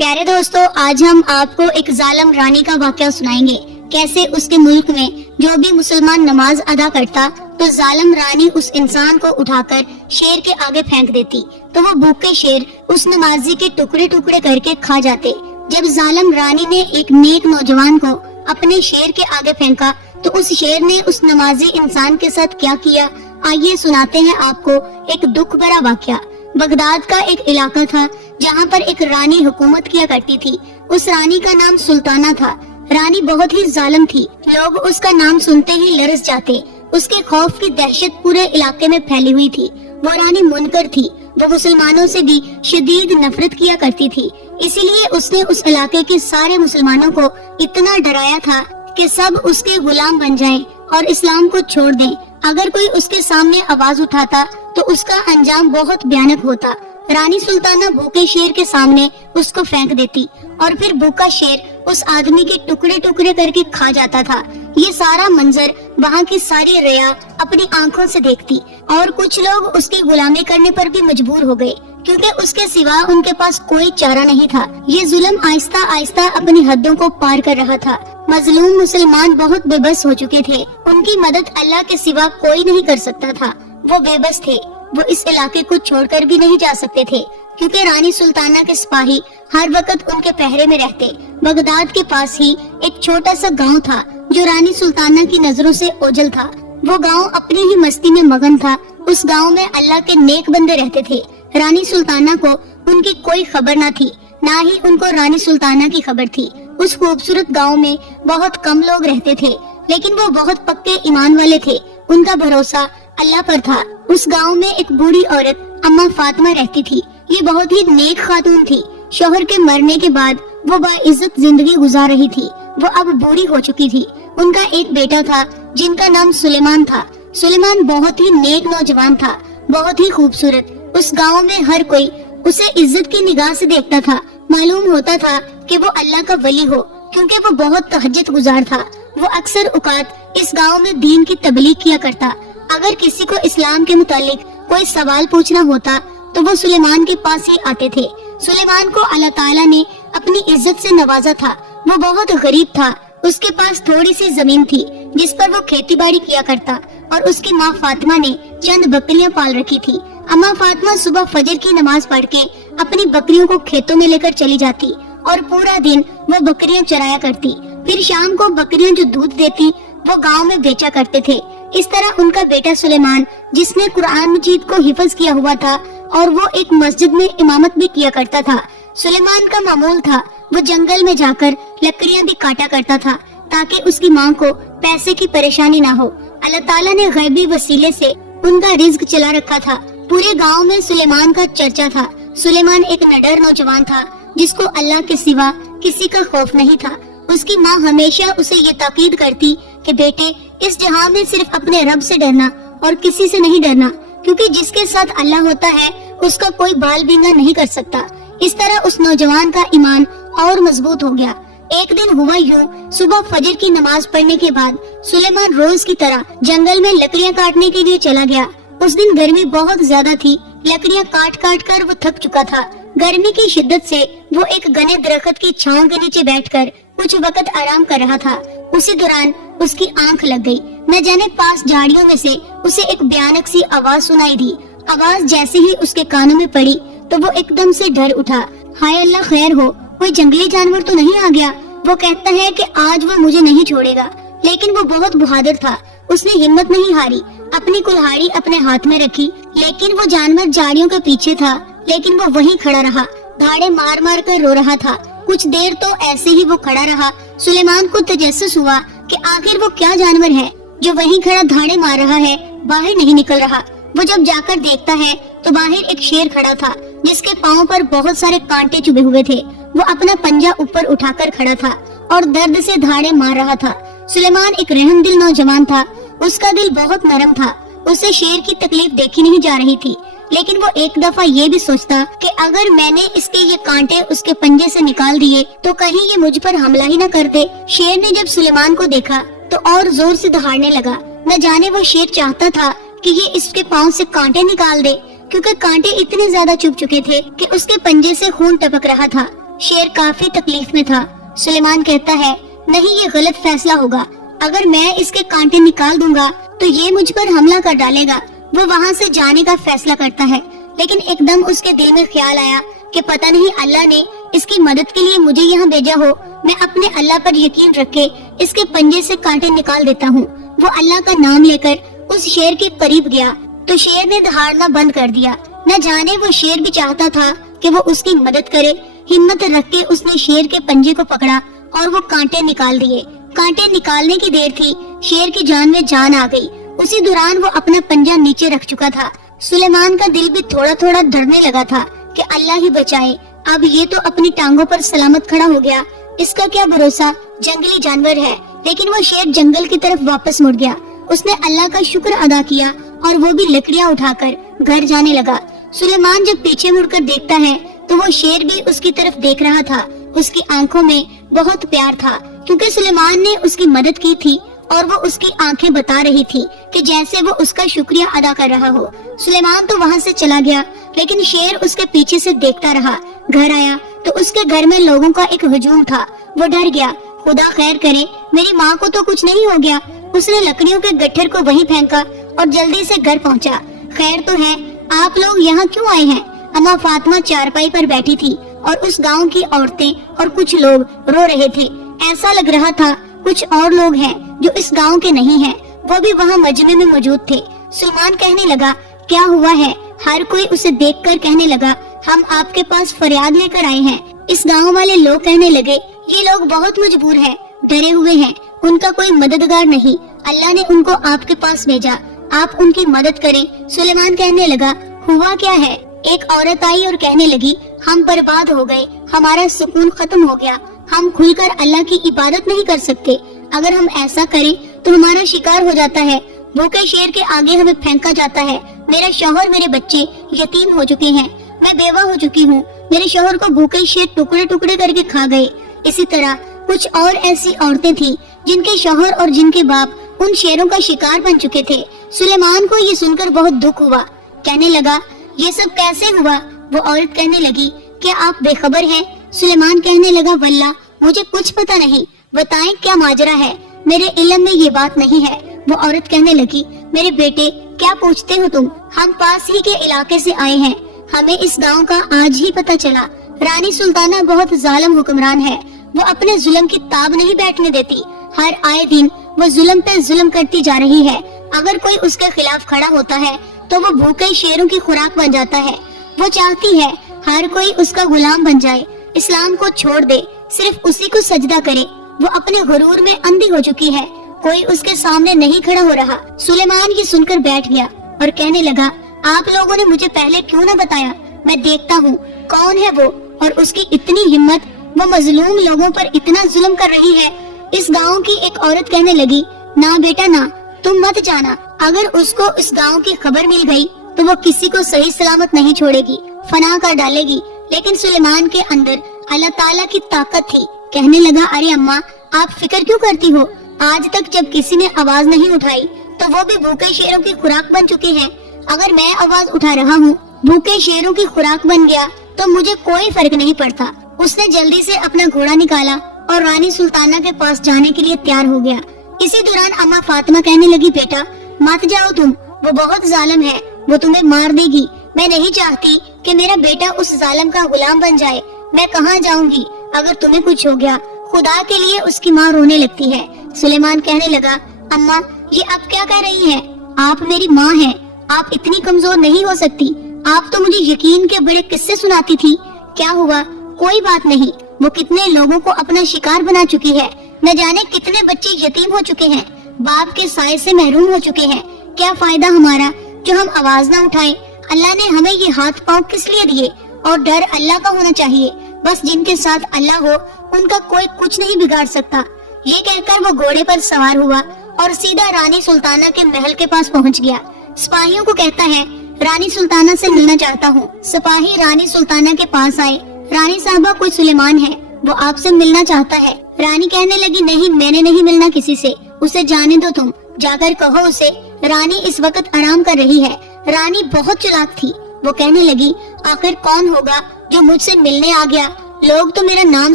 پیارے دوستو، آج ہم آپ کو ایک ظالم رانی کا واقعہ سنائیں گے۔ کیسے اس کے ملک میں جو بھی مسلمان نماز ادا کرتا تو ظالم رانی اس انسان کو اٹھا کر شیر کے آگے پھینک دیتی تو وہ بھوکے شیر اس نمازی کے ٹکڑے ٹکڑے کر کے کھا جاتے۔ جب ظالم رانی نے ایک نیک نوجوان کو اپنے شیر کے آگے پھینکا تو اس شیر نے اس نمازی انسان کے ساتھ کیا کیا، آئیے سناتے ہیں آپ کو ایک دکھ بھرا واقعہ۔ بغداد کا ایک علاقہ تھا جہاں پر ایک رانی حکومت کیا کرتی تھی۔ اس رانی کا نام سلطانہ تھا۔ رانی بہت ہی ظالم تھی، لوگ اس کا نام سنتے ہی لرز جاتے۔ اس کے خوف کی دہشت پورے علاقے میں پھیلی ہوئی تھی۔ وہ رانی منکر تھی، وہ مسلمانوں سے بھی شدید نفرت کیا کرتی تھی، اسی لیے اس نے اس علاقے کے سارے مسلمانوں کو اتنا ڈرایا تھا کہ سب اس کے غلام بن جائیں اور اسلام کو چھوڑ دیں۔ اگر کوئی اس کے سامنے آواز اٹھاتا تو اس کا انجام بہت بھیانک ہوتا۔ رانی سلطانہ بھوکے شیر کے سامنے اس کو پھینک دیتی اور پھر بھوکا شیر اس آدمی کے ٹکڑے ٹکڑے کر کے کھا جاتا تھا۔ یہ سارا منظر وہاں کی ساری رعایا اپنی آنکھوں سے دیکھتی اور کچھ لوگ اس کی غلامی کرنے پر بھی مجبور ہو گئے کیونکہ اس کے سوا ان کے پاس کوئی چارہ نہیں تھا۔ یہ ظلم آہستہ آہستہ اپنی حدوں کو پار کر رہا تھا۔ مظلوم مسلمان بہت بے بس ہو چکے تھے، ان کی مدد اللہ کے سوا کوئی نہیں کر سکتا تھا۔ وہ بے بس تھے، وہ اس علاقے کو چھوڑ کر بھی نہیں جا سکتے تھے کیونکہ رانی سلطانہ کے سپاہی ہر وقت ان کے پہرے میں رہتے۔ بغداد کے پاس ہی ایک چھوٹا سا گاؤں تھا جو رانی سلطانہ کی نظروں سے اوجھل تھا۔ وہ گاؤں اپنی ہی مستی میں مگن تھا۔ اس گاؤں میں اللہ کے نیک بندے رہتے تھے۔ رانی سلطانہ کو ان کی کوئی خبر نہ تھی، نہ ہی ان کو رانی سلطانہ کی خبر تھی۔ اس خوبصورت گاؤں میں بہت کم لوگ رہتے تھے لیکن وہ بہت پکے ایمان والے تھے۔ ان کا بھروسہ اللہ پر تھا۔ اس گاؤں میں ایک بوڑھی عورت اماں فاطمہ رہتی تھی۔ یہ بہت ہی نیک خاتون تھی۔ شوہر کے مرنے کے بعد وہ باعزت زندگی گزار رہی تھی۔ وہ اب بوڑھی ہو چکی تھی۔ ان کا ایک بیٹا تھا جن کا نام سلیمان تھا۔ سلیمان بہت ہی نیک نوجوان تھا، بہت ہی خوبصورت۔ اس گاؤں میں ہر کوئی اسے عزت کی نگاہ سے دیکھتا تھا۔ معلوم ہوتا تھا کہ وہ اللہ کا ولی ہو کیونکہ وہ بہت تہجد گزار تھا۔ وہ اکثر اوقات اس گاؤں میں دین کی تبلیغ کیا کرتا۔ اگر کسی کو اسلام کے متعلق کوئی سوال پوچھنا ہوتا تو وہ سلیمان کے پاس ہی آتے تھے۔ سلیمان کو اللہ تعالیٰ نے اپنی عزت سے نوازا تھا۔ وہ بہت غریب تھا۔ اس کے پاس تھوڑی سی زمین تھی جس پر وہ کھیتی باڑی کیا کرتا اور اس کی ماں فاطمہ نے چند بکریاں پال رکھی تھی۔ اماں فاطمہ صبح فجر کی نماز پڑھ کے اپنی بکریوں کو کھیتوں میں لے کر چلی جاتی اور پورا دن وہ بکریاں چرایا کرتی۔ پھر شام کو بکریاں جو دودھ دیتی وہ گاؤں میں بیچا کرتے تھے۔ اس طرح ان کا بیٹا سلیمان، جس نے قرآن مجید کو حفظ کیا ہوا تھا اور وہ ایک مسجد میں امامت بھی کیا کرتا تھا۔ سلیمان کا معمول تھا وہ جنگل میں جا کر لکڑیاں بھی کاٹا کرتا تھا تاکہ اس کی ماں کو پیسے کی پریشانی نہ ہو۔ اللہ تعالیٰ نے غیبی وسیلے سے ان کا رزق چلا رکھا تھا۔ پورے گاؤں میں سلیمان کا چرچا تھا۔ سلیمان ایک نڈر نوجوان تھا جس کو اللہ کے سوا کسی کا خوف نہیں تھا۔ اس کی ماں ہمیشہ اسے یہ تاکید کرتی کہ بیٹے، اس جہان میں صرف اپنے رب سے ڈرنا اور کسی سے نہیں ڈرنا، کیونکہ جس کے ساتھ اللہ ہوتا ہے اس کا کوئی بال بینگا نہیں کر سکتا۔ اس طرح اس نوجوان کا ایمان اور مضبوط ہو گیا۔ ایک دن ہوا یوں، صبح فجر کی نماز پڑھنے کے بعد سلیمان روز کی طرح جنگل میں لکڑیاں کاٹنے کے لیے چلا گیا۔ اس دن گرمی بہت زیادہ تھی، لکڑیاں کاٹ کاٹ کر وہ تھک چکا تھا۔ گرمی کی شدت سے وہ ایک گھنے درخت کی چھاؤں کے نیچے بیٹھ کر کچھ وقت آرام کر رہا تھا۔ اسی دوران اس کی آنکھ لگ گئی۔ نہ جانے پاس جھاڑیوں میں سے اسے ایک بھیانک سی آواز سنائی دی۔ آواز جیسے ہی اس کے کانوں میں پڑی تو وہ ایک دم سے ڈر اٹھا۔ ہائے اللہ، خیر ہو، کوئی جنگلی جانور تو نہیں آ گیا؟ وہ کہتا ہے کہ آج وہ مجھے نہیں چھوڑے گا۔ لیکن وہ بہت بہادر تھا، اس نے ہمت نہیں ہاری، اپنی کلہاڑی اپنے ہاتھ میں رکھی۔ لیکن وہ جانور جھاڑیوں کے پیچھے تھا، لیکن وہ وہیں کھڑا رہا، دھاڑے مار مار کر رو رہا تھا۔ کچھ دیر تو ایسے ہی وہ کھڑا رہا۔ سلیمان کو تجسس ہوا کہ آخر وہ کیا جانور ہے جو وہیں کھڑا دھاڑے مار رہا ہے، باہر نہیں نکل رہا۔ وہ جب جا کر دیکھتا ہے تو باہر ایک شیر کھڑا تھا جس کے پاؤں پر بہت سارے کانٹے چبھے ہوئے تھے۔ وہ اپنا پنجہ اوپر اٹھا کر کھڑا تھا اور درد سے دھاڑے مار رہا تھا۔ سلیمان ایک رحم دل نوجوان تھا، اس کا دل بہت نرم تھا۔ اسے شیر کی تکلیف دیکھی نہیں جا رہی تھی، لیکن وہ ایک دفعہ یہ بھی سوچتا کہ اگر میں نے اس کے یہ کانٹے اس کے پنجے سے نکال دیے تو کہیں یہ مجھ پر حملہ ہی نہ کرتے۔ شیر نے جب سلیمان کو دیکھا تو اور زور سے دہاڑنے لگا۔ نہ جانے وہ شیر چاہتا تھا کہ یہ اس کے پاؤں سے کانٹے نکال دے، کیونکہ کانٹے اتنے زیادہ چبھ چکے تھے کہ اس کے پنجے سے خون ٹپک رہا تھا۔ شیر کافی تکلیف میں تھا۔ سلیمان کہتا ہے نہیں، یہ غلط فیصلہ ہوگا، اگر میں اس کے کانٹے نکال دوں گا تو یہ مجھ پر حملہ کر ڈالے گا۔ وہ وہاں سے جانے کا فیصلہ کرتا ہے، لیکن ایک دم اس کے دل میں خیال آیا کہ پتہ نہیں اللہ نے اس کی مدد کے لیے مجھے یہاں بھیجا ہو، میں اپنے اللہ پر یقین رکھ کے اس کے پنجے سے کانٹے نکال دیتا ہوں۔ وہ اللہ کا نام لے کر اس شیر کے قریب گیا تو شیر نے دہاڑنا بند کر دیا۔ نہ جانے وہ شیر بھی چاہتا تھا کہ وہ اس کی مدد کرے۔ ہمت رکھ کے اس نے شیر کے پنجے کو پکڑا اور وہ کانٹے نکال دیے۔ کانٹے نکالنے کی دیر تھی، شیر کی جان میں جان آ گئی۔ اسی دوران وہ اپنا پنجہ نیچے رکھ چکا تھا۔ سلیمان کا دل بھی تھوڑا تھوڑا دھڑنے لگا تھا کہ اللہ ہی بچائے، اب یہ تو اپنی ٹانگوں پر سلامت کھڑا ہو گیا، اس کا کیا بھروسہ، جنگلی جانور ہے۔ لیکن وہ شیر جنگل کی طرف واپس مڑ گیا۔ اس نے اللہ کا شکر ادا کیا اور وہ بھی لکڑیاں اٹھا کر گھر جانے لگا۔ سلیمان جب پیچھے مڑ کر دیکھتا ہے تو وہ شیر بھی اس کی طرف دیکھ رہا تھا۔ اس کی آنکھوں میں بہت پیار تھا، کیونکہ سلیمان نے اس کی مدد کی تھی اور وہ اس کی آنکھیں بتا رہی تھی کہ جیسے وہ اس کا شکریہ ادا کر رہا ہو۔ سلیمان تو وہاں سے چلا گیا، لیکن شیر اس کے پیچھے سے دیکھتا رہا۔ گھر آیا تو اس کے گھر میں لوگوں کا ایک ہجوم تھا۔ وہ ڈر گیا، خدا خیر کرے میری ماں کو تو کچھ نہیں ہو گیا۔ اس نے لکڑیوں کے گٹھر کو وہیں پھینکا اور جلدی سے گھر پہنچا۔ خیر تو ہے، آپ لوگ یہاں کیوں آئے ہیں؟ اما فاطمہ چارپائی پر بیٹھی تھی اور اس گاؤں کی عورتیں اور کچھ لوگ رو رہے تھے۔ ایسا لگ رہا تھا کچھ اور لوگ ہیں جو اس گاؤں کے نہیں ہیں، وہ بھی وہاں مجمع میں موجود تھے۔ سلیمان کہنے لگا کیا ہوا ہے؟ ہر کوئی اسے دیکھ کر کہنے لگا ہم آپ کے پاس فریاد لے کر آئے ہیں۔ اس گاؤں والے لوگ کہنے لگے یہ لوگ بہت مجبور ہیں، ڈرے ہوئے ہیں، ان کا کوئی مددگار نہیں، اللہ نے ان کو آپ کے پاس بھیجا، آپ ان کی مدد کریں۔ سلیمان کہنے لگا ہوا کیا ہے؟ ایک عورت آئی اور کہنے لگی ہم برباد ہو گئے، ہمارا سکون ختم ہو گیا، ہم کھل کر اللہ کی عبادت نہیں کر سکتے، اگر ہم ایسا کریں تو ہمارا شکار ہو جاتا ہے، بھوکے شیر کے آگے ہمیں پھینکا جاتا ہے، میرا شوہر میرے بچے یتیم ہو چکے ہیں، میں بیوہ ہو چکی ہوں، میرے شوہر کو بھوکے شیر ٹکڑے ٹکڑے کر کے کھا گئے۔ اسی طرح کچھ اور ایسی عورتیں تھیں جن کے شوہر اور جن کے باپ ان شیروں کا شکار بن چکے تھے۔ سلیمان کو یہ سن کر بہت دکھ ہوا، کہنے لگا یہ سب کیسے ہوا؟ وہ عورت کہنے لگی کیا آپ بے خبر ہیں؟ سلیمان کہنے لگا واللہ مجھے کچھ پتہ نہیں، بتائیں کیا ماجرا ہے، میرے علم میں یہ بات نہیں ہے۔ وہ عورت کہنے لگی میرے بیٹے کیا پوچھتے ہو تم، ہم پاس ہی کے علاقے سے آئے ہیں، ہمیں اس گاؤں کا آج ہی پتہ چلا، رانی سلطانہ بہت ظالم حکمران ہے، وہ اپنے ظلم کی تاب نہیں بیٹھنے دیتی، ہر آئے دن وہ ظلم پہ ظلم کرتی جا رہی ہے، اگر کوئی اس کے خلاف کھڑا ہوتا ہے تو وہ بھوکے شیروں کی خوراک بن جاتا ہے۔ وہ چاہتی ہے ہر کوئی اس کا غلام بن جائے، اسلام کو چھوڑ دے، صرف اسی کو سجدہ کرے، وہ اپنے غرور میں اندھی ہو چکی ہے، کوئی اس کے سامنے نہیں کھڑا ہو رہا۔ سلیمان یہ سن کر بیٹھ گیا اور کہنے لگا آپ لوگوں نے مجھے پہلے کیوں نہ بتایا، میں دیکھتا ہوں کون ہے وہ اور اس کی اتنی ہمت، وہ مظلوم لوگوں پر اتنا ظلم کر رہی ہے۔ اس گاؤں کی ایک عورت کہنے لگی نہ بیٹا نہ، تم مت جانا، اگر اس کو اس گاؤں کی خبر مل گئی تو وہ کسی کو صحیح سلامت نہیں چھوڑے گی، فنا کر ڈالے گی۔ لیکن سلیمان کے اندر اللہ تعالیٰ کی طاقت تھی، کہنے لگا ارے اماں آپ فکر کیوں کرتی ہو، آج تک جب کسی نے آواز نہیں اٹھائی تو وہ بھی بھوکے شیروں کی خوراک بن چکے ہیں، اگر میں آواز اٹھا رہا ہوں، بھوکے شیروں کی خوراک بن گیا تو مجھے کوئی فرق نہیں پڑتا۔ اس نے جلدی سے اپنا گھوڑا نکالا اور رانی سلطانہ کے پاس جانے کے لیے تیار ہو گیا۔ اسی دوران اما فاطمہ کہنے لگی بیٹا مت جاؤ تم، وہ بہت ظالم ہے، وہ تمہیں مار دے گی، میں نہیں چاہتی کہ میرا بیٹا اس ظالم کا غلام بن جائے، میں کہاں جاؤں گی اگر تمہیں کچھ ہو گیا، خدا کے لیے اس کی ماں رونے لگتی ہے۔ سلیمان کہنے لگا اماں یہ آپ کیا کہہ رہی ہیں، آپ میری ماں ہیں، آپ اتنی کمزور نہیں ہو سکتی، آپ تو مجھے یقین کے بڑے قصے سناتی تھی، کیا ہوا؟ کوئی بات نہیں، وہ کتنے لوگوں کو اپنا شکار بنا چکی ہے، نہ جانے کتنے بچے یتیم ہو چکے ہیں، باپ کے سائے سے محروم ہو چکے ہیں، کیا فائدہ ہمارا جو ہم آواز نہ اٹھائیں، اللہ نے ہمیں یہ ہاتھ پاؤں کس لیے دیے، اور ڈر اللہ کا ہونا چاہیے، بس جن کے ساتھ اللہ ہو ان کا کوئی کچھ نہیں بگاڑ سکتا۔ یہ کہہ کر وہ گھوڑے پر سوار ہوا اور سیدھا رانی سلطانہ کے محل کے پاس پہنچ گیا۔ سپاہیوں کو کہتا ہے رانی سلطانہ سے ملنا چاہتا ہوں۔ سپاہی رانی سلطانہ کے پاس آئے، رانی صاحبہ کوئی سلیمان ہے، وہ آپ سے ملنا چاہتا ہے۔ رانی کہنے لگی نہیں، میں نے نہیں ملنا کسی سے، اسے جانے دو، تم جا کر کہو اسے رانی اس وقت آرام کر رہی ہے۔ رانی بہت چلاک تھی، وہ کہنے لگی آخر کون ہوگا جو مجھ سے ملنے آ گیا لوگ تو میرا نام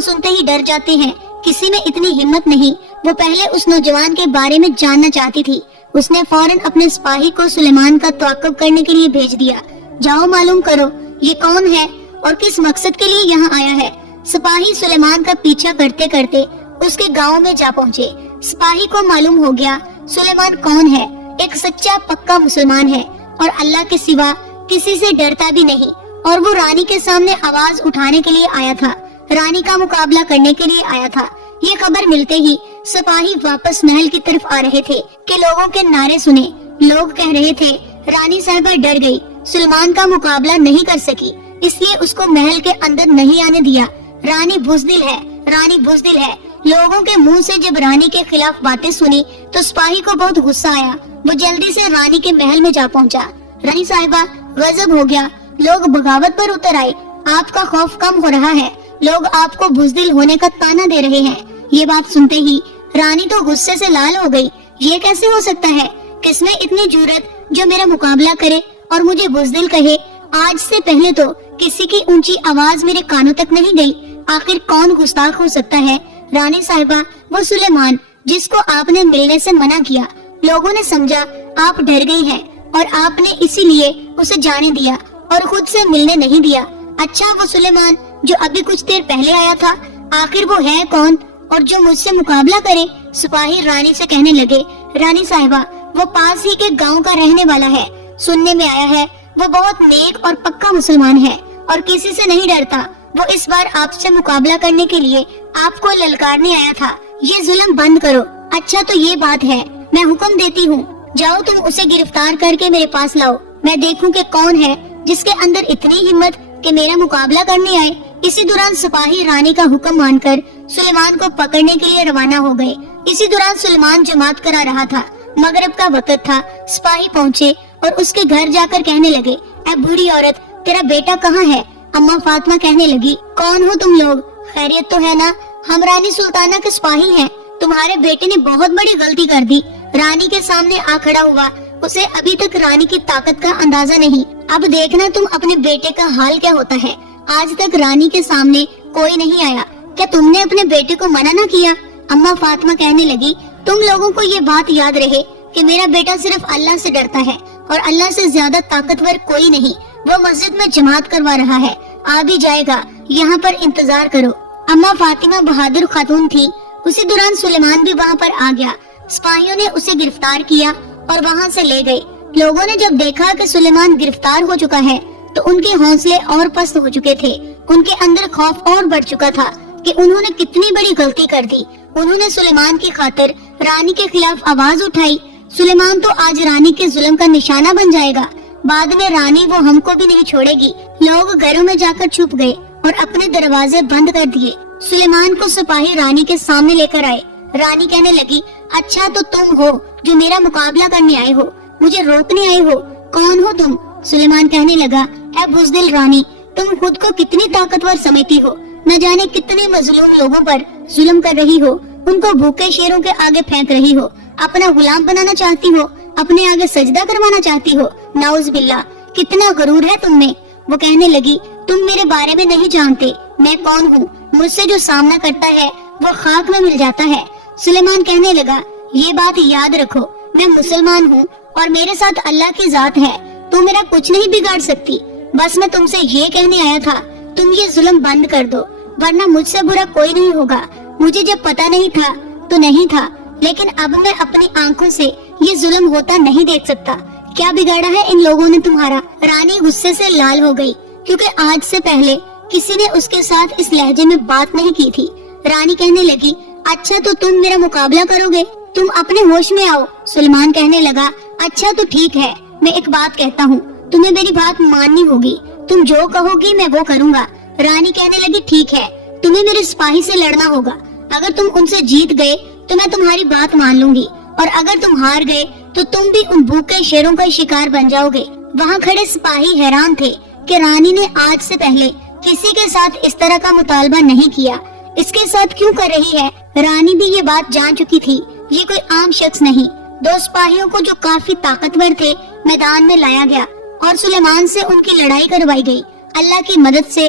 سنتے ہی ڈر جاتے ہیں، کسی میں اتنی ہمت نہیں۔ وہ پہلے اس نوجوان کے بارے میں جاننا چاہتی تھی۔ اس نے فوراً اپنے سپاہی کو سلیمان کا تعاقب کرنے کے لیے بھیج دیا۔ جاؤ معلوم کرو یہ کون ہے اور کس مقصد کے لیے یہاں آیا ہے۔ سپاہی سلیمان کا پیچھا کرتے کرتے اس کے گاؤں میں جا پہنچے۔ سپاہی کو معلوم ہو گیا سلیمان کون ہے، ایک سچا پکا مسلمان ہے اور اللہ کے سوا کسی سے ڈرتا بھی نہیں، اور وہ رانی کے سامنے آواز اٹھانے کے لیے آیا تھا، رانی کا مقابلہ کرنے کے لیے آیا تھا۔ یہ خبر ملتے ہی سپاہی واپس محل کی طرف آ رہے تھے کہ لوگوں کے نعرے سنے۔ لوگ کہہ رہے تھے رانی صاحبہ ڈر گئی، سلیمان کا مقابلہ نہیں کر سکی، اس لیے اس کو محل کے اندر نہیں آنے دیا۔ رانی بزدل ہے، رانی بزدل ہے۔ لوگوں کے منہ سے جب رانی کے خلاف باتیں سنی تو سپاہی کو بہت غصہ آیا۔ وہ جلدی سے رانی کے محل میں جا پہنچا۔ رانی صاحبہ غضب ہو گیا، لوگ بغاوت پر اتر آئے، آپ کا خوف کم ہو رہا ہے، لوگ آپ کو بزدل ہونے کا تانا دے رہے ہیں۔ یہ بات سنتے ہی رانی تو غصے سے لال ہو گئی۔ یہ کیسے ہو سکتا ہے؟ کس میں اتنی جرأت جو میرا مقابلہ کرے اور مجھے بزدل کہے؟ آج سے پہلے تو کسی کی اونچی آواز میرے کانوں تک نہیں گئی، آخر کون گستاخ ہو سکتا ہے؟ رانی صاحبہ وہ سلیمان جس کو آپ نے ملنے سے منع کیا، لوگوں نے سمجھا آپ ڈر گئی ہیں اور آپ نے اسی لیے اسے جانے دیا اور خود سے ملنے نہیں دیا۔ اچھا وہ سلیمان جو ابھی کچھ دیر پہلے آیا تھا، آخر وہ ہے کون اور جو مجھ سے مقابلہ کرے؟ سپاہی رانی سے کہنے لگے، رانی صاحبہ وہ پاس ہی کے گاؤں کا رہنے والا ہے، سننے میں آیا ہے وہ بہت نیک اور پکا مسلمان ہے اور کسی سے نہیں ڈرتا۔ وہ اس بار آپ سے مقابلہ کرنے کے لیے آپ کو للکارنے آیا تھا۔ یہ ظلم بند کرو۔ اچھا تو یہ بات ہے، میں حکم دیتی ہوں، جاؤ تم اسے گرفتار کر کے میرے پاس لاؤ، میں دیکھوں کہ کون ہے جس کے اندر اتنی ہمت کہ میرا مقابلہ کرنے آئے۔ اسی دوران سپاہی رانی کا حکم مان کر سلیمان کو پکڑنے کے لیے روانہ ہو گئے۔ اسی دوران سلیمان جماعت کرا رہا تھا، مغرب کا وقت تھا۔ سپاہی پہنچے اور اس کے گھر جا کر کہنے لگے، اے بوڑھی عورت تیرا بیٹا کہاں ہے؟ اماں فاطمہ کہنے لگی، کون ہو تم لوگ؟ خیریت تو ہے نا؟ ہم رانی سلطانہ کے سپاہی ہیں، تمہارے بیٹے نے بہت بڑی غلطی کر دی۔ رانی کے سامنے آ کھڑا ہوا، اسے ابھی تک رانی کی طاقت کا اندازہ نہیں، اب دیکھنا تم اپنے بیٹے کا حال کیا ہوتا ہے۔ آج تک رانی کے سامنے کوئی نہیں آیا، کیا تم نے اپنے بیٹے کو منع نہ کیا؟ اماں فاطمہ کہنے لگی، تم لوگوں کو یہ بات یاد رہے کہ میرا بیٹا صرف اللہ سے ڈرتا ہے اور اللہ سے زیادہ طاقتور کوئی نہیں۔ وہ مسجد میں جماعت کروا رہا ہے، آ بھی جائے گا، یہاں پر انتظار کرو۔ اماں فاطمہ بہادر خاتون تھی۔ اسی دوران سلیمان بھی وہاں پر آ گیا۔ سپاہیوں نے اسے گرفتار کیا اور وہاں سے لے گئے۔ لوگوں نے جب دیکھا کہ سلیمان گرفتار ہو چکا ہے تو ان کے حوصلے اور پست ہو چکے تھے، ان کے اندر خوف اور بڑھ چکا تھا کہ انہوں نے کتنی بڑی غلطی کر دی۔ انہوں نے سلیمان کی خاطر رانی کے خلاف آواز اٹھائی۔ سلیمان تو آج رانی کے ظلم کا نشانہ بن جائے گا، بعد میں رانی وہ ہم کو بھی نہیں چھوڑے گی۔ لوگ گھروں میں جا کر چھپ گئے اور اپنے دروازے بند کر دیے۔ سلیمان کو سپاہی رانی کے سامنے لے کر آئے۔ رانی کہنے لگی، اچھا تو تم ہو جو میرا مقابلہ کرنے آئے ہو، مجھے روکنے آئے ہو، کون ہو تم؟ سلیمان کہنے لگا، اے بزدل رانی، تم خود کو کتنی طاقتور سمجھتی ہو، نہ جانے کتنے مظلوم لوگوں پر ظلم کر رہی ہو، ان کو بھوکے شیروں کے آگے پھینک رہی ہو، اپنا غلام بنانا چاہتی ہو، اپنے آگے سجدہ کروانا چاہتی ہو۔ نعوذ باللہ، کتنا غرور ہے تم میں۔ وہ کہنے لگی، تم میرے بارے میں نہیں جانتے میں کون ہوں، مجھ سے جو سامنا کرتا ہے وہ خاک میں مل جاتا ہے۔ سلیمان کہنے لگا، یہ بات یاد رکھو، میں مسلمان ہوں اور میرے ساتھ اللہ کی ذات ہے، تو میرا کچھ نہیں بگاڑ سکتی۔ بس میں تم سے یہ کہنے آیا تھا، تم یہ ظلم بند کر دو، ورنہ مجھ سے برا کوئی نہیں ہوگا۔ مجھے جب پتا نہیں تھا تو نہیں تھا، لیکن اب میں اپنی آنکھوں سے یہ ظلم ہوتا نہیں دیکھ سکتا۔ کیا بگاڑا ہے ان لوگوں نے تمہارا؟ رانی غصے سے لال ہو گئی، کیونکہ آج سے پہلے کسی نے اس کے ساتھ اس لہجے میں بات نہیں کی تھی۔ رانی کہنے لگی، اچھا تو تم میرا مقابلہ کرو گے، تم اپنے ہوش میں آؤ۔ سلیمان کہنے لگا، اچھا تو ٹھیک ہے، میں ایک بات کہتا ہوں، تمہیں میری بات ماننی ہوگی، تم جو کہو گی میں وہ کروں گا۔ رانی کہنے لگی، ٹھیک ہے، تمہیں میرے سپاہی سے لڑنا ہوگا، اگر تم ان سے جیت گئے تو میں تمہاری بات مان لوں گی، اور اگر تم ہار گئے تو تم بھی ان بھوکے شیروں کا شکار بن جاؤ گے۔ وہاں کھڑے سپاہی حیران تھے کہ رانی نے آج سے پہلے کسی کے ساتھ اس طرح کا مطالبہ نہیں کیا، اس کے ساتھ کیوں کر رہی ہے؟ رانی بھی یہ بات جان چکی تھی، یہ کوئی عام شخص نہیں۔ دو سپاہیوں کو جو کافی طاقتور تھے میدان میں لایا گیا اور سلیمان سے ان کی لڑائی کروائی گئی۔ اللہ کی مدد سے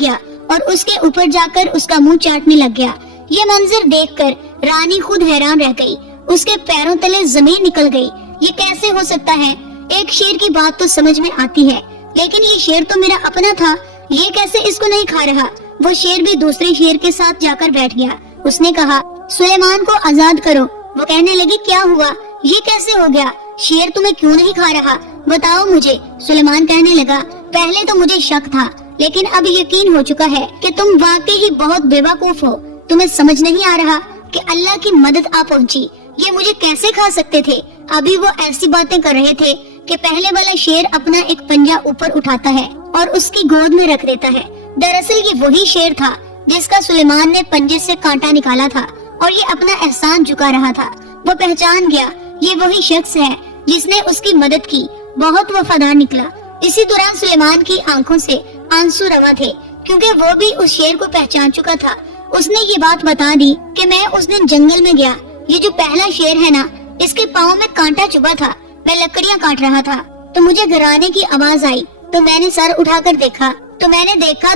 گیا اور اس کے اوپر جا کر اس کا منہ چاٹنے لگ گیا۔ یہ منظر دیکھ کر رانی خود حیران رہ گئی، اس کے پیروں تلے زمین نکل گئی۔ یہ کیسے ہو سکتا ہے؟ ایک شیر کی بات تو سمجھ میں آتی ہے، لیکن یہ شیر تو میرا اپنا تھا، یہ کیسے اس کو نہیں کھا رہا؟ وہ شیر بھی دوسرے شیر کے ساتھ جا کر بیٹھ گیا۔ اس نے کہا سلیمان کو آزاد کرو۔ وہ کہنے لگی کیا ہوا؟ یہ کیسے ہو گیا؟ شیر تمہیں کیوں نہیں کھا رہا؟ بتاؤ مجھے۔ سلیمان کہنے لگا پہلے تو مجھے شک تھا، لیکن اب یقین ہو چکا ہے کہ تم واقعی ہی بہت بے وقوف ہو۔ تمہیں سمجھ نہیں آ رہا کہ اللہ کی مدد آ پہنچی، یہ مجھے کیسے کھا سکتے تھے؟ ابھی وہ ایسی باتیں کر رہے تھے کہ پہلے والا شیر اپنا ایک پنجہ اوپر اٹھاتا ہے اور اس کی گود میں رکھ دیتا ہے۔ دراصل یہ وہی شیر تھا جس کا سلیمان نے پنجے سے کانٹا نکالا تھا اور یہ اپنا احسان چکا رہا تھا۔ وہ پہچان گیا یہ وہی شخص ہے جس نے اس کی مدد کی، بہت وفادار نکلا۔ اسی دوران سلیمان کی آنکھوں سے آنسو روا تھے، کیونکہ وہ بھی اس شیر کو پہچان چکا تھا۔ اس نے یہ بات بتا دی کہ میں اس دن جنگل میں گیا، یہ جو پہلا شیر ہے نا، اس کے پاؤں میں کانٹا چبھا تھا، میں لکڑیاں کاٹ رہا تھا تو مجھے گھرانے کی آواز آئی، تو میں نے سر اٹھا کر دیکھا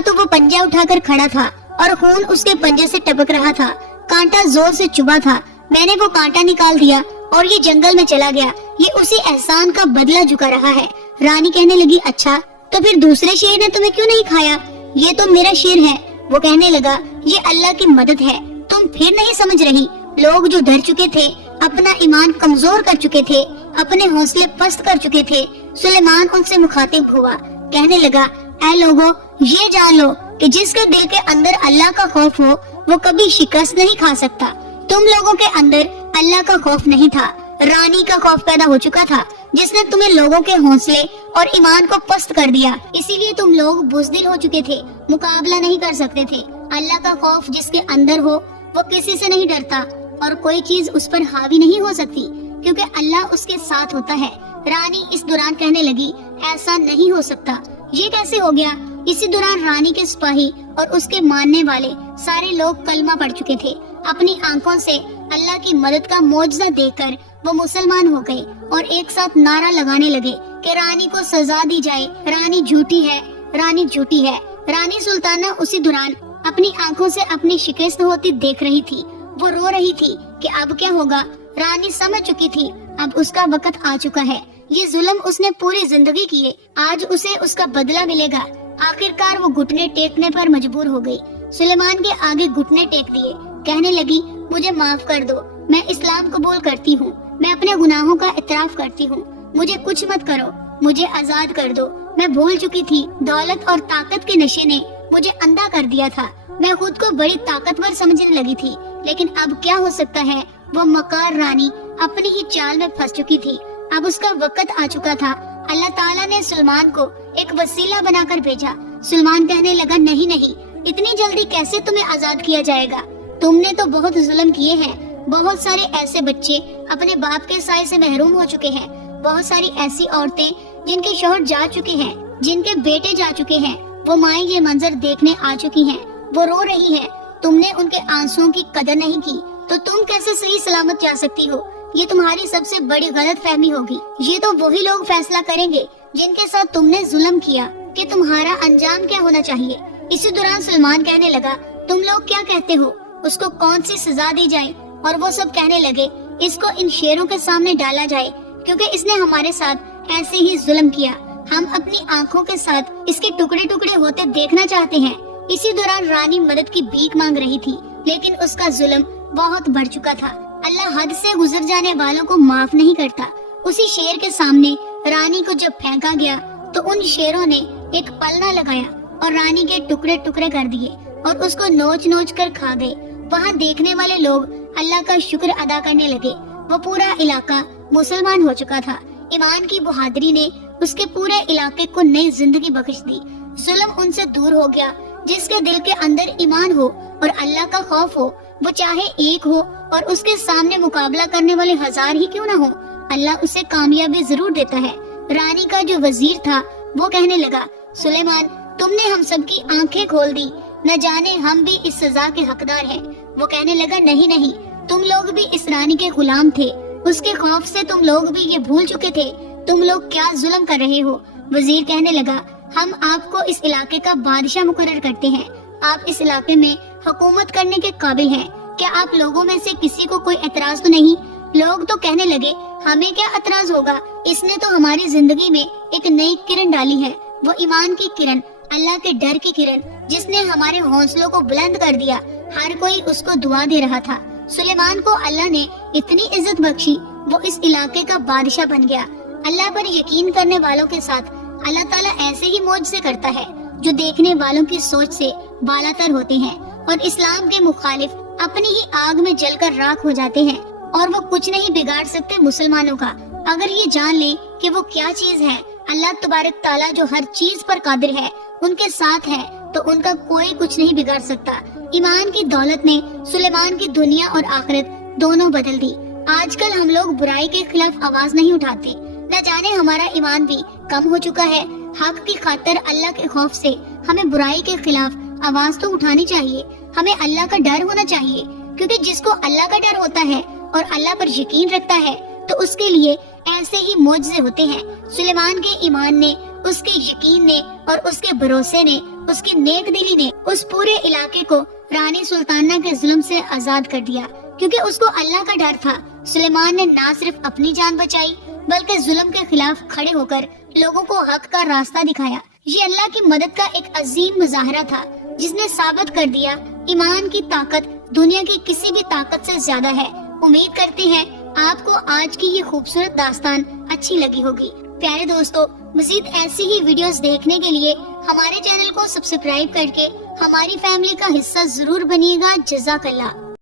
تو وہ پنجہ اٹھا کر کھڑا تھا اور خون اس کے پنجے سے ٹپک رہا تھا، کانٹا زور سے چبھا تھا۔ میں نے وہ کانٹا نکال دیا اور یہ جنگل میں چلا گیا، یہ اسی احسان کا بدلہ چکا رہا ہے۔ رانی کہنے لگی اچھا تو پھر دوسرے شیر نے تمہیں کیوں نہیں کھایا؟ یہ تو میرا شیر ہے۔ وہ کہنے لگا یہ اللہ کی مدد ہے، تم پھر نہیں سمجھ رہی؟ لوگ جو ڈر چکے تھے، اپنا ایمان کمزور کر چکے تھے، اپنے حوصلے پست کر چکے تھے، سلیمان ان سے مخاطب ہوا، کہنے لگا اے لوگو، یہ جان لو کہ جس کے دل کے اندر اللہ کا خوف ہو وہ کبھی شکست نہیں کھا سکتا۔ تم لوگوں کے اندر اللہ کا خوف نہیں تھا، رانی کا خوف پیدا ہو چکا تھا جس نے تمہیں لوگوں کے حوصلے اور ایمان کو پست کر دیا، اسی لیے تم لوگ بزدل ہو چکے تھے، مقابلہ نہیں کر سکتے تھے۔ اللہ کا خوف جس کے اندر ہو وہ کسی سے نہیں ڈرتا اور کوئی چیز اس پر حاوی نہیں ہو سکتی، کیونکہ اللہ اس کے ساتھ ہوتا ہے۔ رانی اس دوران کہنے لگی ایسا نہیں ہو سکتا، یہ کیسے ہو گیا؟ اسی دوران رانی کے سپاہی اور اس کے ماننے والے سارے لوگ کلمہ پڑھ چکے تھے۔ اپنی آنکھوں سے اللہ کی مدد کا معجزہ دیکھ کر وہ مسلمان ہو گئے اور ایک ساتھ نعرہ لگانے لگے کہ رانی کو سزا دی جائے، رانی جھوٹی ہے، رانی جھوٹی ہے۔ رانی سلطانہ اسی دوران اپنی آنکھوں سے اپنی شکست ہوتی دیکھ رہی تھی، وہ رو رہی تھی کہ اب کیا ہوگا۔ رانی سمجھ چکی تھی اب اس کا وقت آ چکا ہے، یہ ظلم اس نے پوری زندگی کیے، آج اسے اس کا بدلہ ملے گا۔ آخرکار وہ گھٹنے ٹیکنے پر مجبور ہو گئی، سلیمان کے آگے گھٹنے ٹیک دیے، کہنے لگی مجھے معاف کر دو، میں اسلام قبول کرتی ہوں، میں اپنے گناہوں کا اعتراف کرتی ہوں، مجھے کچھ مت کرو، مجھے آزاد کر دو۔ میں بھول چکی تھی، دولت اور طاقت کے نشے نے مجھے اندھا کر دیا تھا، میں خود کو بڑی طاقتور سمجھنے لگی تھی، لیکن اب کیا ہو سکتا ہے؟ وہ مکار رانی اپنی ہی چال میں پھنس چکی تھی، اب اس کا وقت آ چکا تھا۔ اللہ تعالیٰ نے سلیمان کو ایک وسیلہ بنا کر بھیجا۔ سلیمان کہنے لگا نہیں، اتنی جلدی کیسے تمہیں آزاد کیا جائے گا؟ تم نے تو بہت ظلم کیے ہیں، بہت سارے ایسے بچے اپنے باپ کے سائے سے محروم ہو چکے ہیں، بہت ساری ایسی عورتیں جن کے شوہر جا چکے ہیں، جن کے بیٹے جا چکے ہیں، وہ مائیں یہ منظر دیکھنے آ چکی ہیں، وہ رو رہی ہیں، تم نے ان کے آنسوؤں کی قدر نہیں کی، تو تم کیسے صحیح سلامت جا سکتی ہو؟ یہ تمہاری سب سے بڑی غلط فہمی ہوگی۔ یہ تو وہی لوگ فیصلہ کریں گے جن کے ساتھ تم نے ظلم کیا کہ تمہارا انجام کیا ہونا چاہیے۔ اسی دوران سلیمان کہنے لگا تم لوگ کیا کہتے ہو، اس کو کون سی سزا دی جائے؟ اور وہ سب کہنے لگے اس کو ان شیروں کے سامنے ڈالا جائے، کیونکہ اس نے ہمارے ساتھ ایسے ہی ظلم کیا، ہم اپنی آنکھوں کے ساتھ اس کے ٹکڑے ٹکڑے ہوتے دیکھنا چاہتے ہیں۔ اسی دوران رانی مدد کی بھیک مانگ رہی تھی، لیکن اس کا ظلم بہت بڑھ چکا تھا۔ اللہ حد سے گزر جانے والوں کو معاف نہیں کرتا۔ اسی شیر کے سامنے رانی کو جب پھینکا گیا تو ان شیروں نے ایک پل نہ لگایا اور رانی کے ٹکڑے ٹکڑے کر دیے اور اس کو نوچ نوچ کر کھا گئے۔ وہاں دیکھنے والے لوگ اللہ کا شکر ادا کرنے لگے، وہ پورا علاقہ مسلمان ہو چکا تھا۔ ایمان کی بہادری نے اس کے پورے علاقے کو نئی زندگی بخش دی، ظلم ان سے دور ہو گیا۔ جس کے دل کے اندر ایمان ہو اور اللہ کا خوف ہو، وہ چاہے ایک ہو اور اس کے سامنے مقابلہ کرنے والے ہزار ہی کیوں نہ ہو، اللہ اسے کامیابی ضرور دیتا ہے۔ رانی کا جو وزیر تھا وہ کہنے لگا سلیمان تم نے ہم سب کی آنکھیں کھول دی، نہ جانے ہم بھی اس سزا کے حقدار ہیں۔ وہ کہنے لگا نہیں، تم لوگ بھی اس رانی کے غلام تھے، اس کے خوف سے تم لوگ بھی یہ بھول چکے تھے، تم لوگ کیا ظلم کر رہے ہو۔ وزیر کہنے لگا ہم آپ کو اس علاقے کا بادشاہ مقرر کرتے ہیں، آپ اس علاقے میں حکومت کرنے کے قابل ہیں، کیا آپ لوگوں میں سے کسی کو کوئی اعتراض تو نہیں؟ لوگ تو کہنے لگے ہمیں کیا اعتراض ہوگا، اس نے تو ہماری زندگی میں ایک نئی کرن ڈالی ہے، وہ ایمان کی کرن، اللہ کے ڈر کی کرن، جس نے ہمارے حوصلوں کو بلند کر دیا۔ ہر کوئی اس کو دعا دے رہا تھا۔ سلیمان کو اللہ نے اتنی عزت بخشی، وہ اس علاقے کا بادشاہ بن گیا۔ اللہ پر یقین کرنے والوں کے ساتھ اللہ تعالیٰ ایسے ہی معجزے کرتا ہے جو دیکھنے والوں کی سوچ سے بالاتر ہوتے ہیں، اور اسلام کے مخالف اپنی ہی آگ میں جل کر راکھ ہو جاتے ہیں، اور وہ کچھ نہیں بگاڑ سکتے مسلمانوں کا۔ اگر یہ جان لیں کہ وہ کیا چیز ہے، اللہ تبارک تعالیٰ جو ہر چیز پر قادر ہے، ان کے ساتھ ہے، تو ان کا کوئی کچھ نہیں بگاڑ سکتا۔ ایمان کی دولت نے سلیمان کی دنیا اور آخرت دونوں بدل دی۔ آج کل ہم لوگ برائی کے خلاف آواز نہیں اٹھاتے، نہ جانے ہمارا ایمان بھی کم ہو چکا ہے۔ حق کی خاطر اللہ کے خوف سے ہمیں برائی کے خلاف آواز تو اٹھانی چاہیے۔ ہمیں اللہ کا ڈر ہونا چاہیے، کیونکہ جس کو اللہ کا ڈر ہوتا ہے اور اللہ پر یقین رکھتا ہے تو اس کے لیے ایسے ہی معجزے ہوتے ہیں۔ سلیمان کے ایمان نے، اس کے یقین نے اور اس کے بھروسے نے، اس کی نیک دلی نے اس پورے علاقے کو رانی سلطانہ کے ظلم سے آزاد کر دیا، کیونکہ اس کو اللہ کا ڈر تھا۔ سلیمان نے نہ صرف اپنی جان بچائی بلکہ ظلم کے خلاف کھڑے ہو کر لوگوں کو حق کا راستہ دکھایا۔ یہ اللہ کی مدد کا ایک عظیم مظاہرہ تھا، جس نے ثابت کر دیا ایمان کی طاقت دنیا کی کسی بھی طاقت سے زیادہ ہے۔ امید کرتے ہیں آپ کو آج کی یہ خوبصورت داستان اچھی لگی ہوگی۔ پیارے دوستو، مزید ایسی ہی ویڈیوز دیکھنے کے لیے ہمارے چینل کو سبسکرائب کر کے ہماری فیملی کا حصہ ضرور بنیے گا۔ جزاک اللہ۔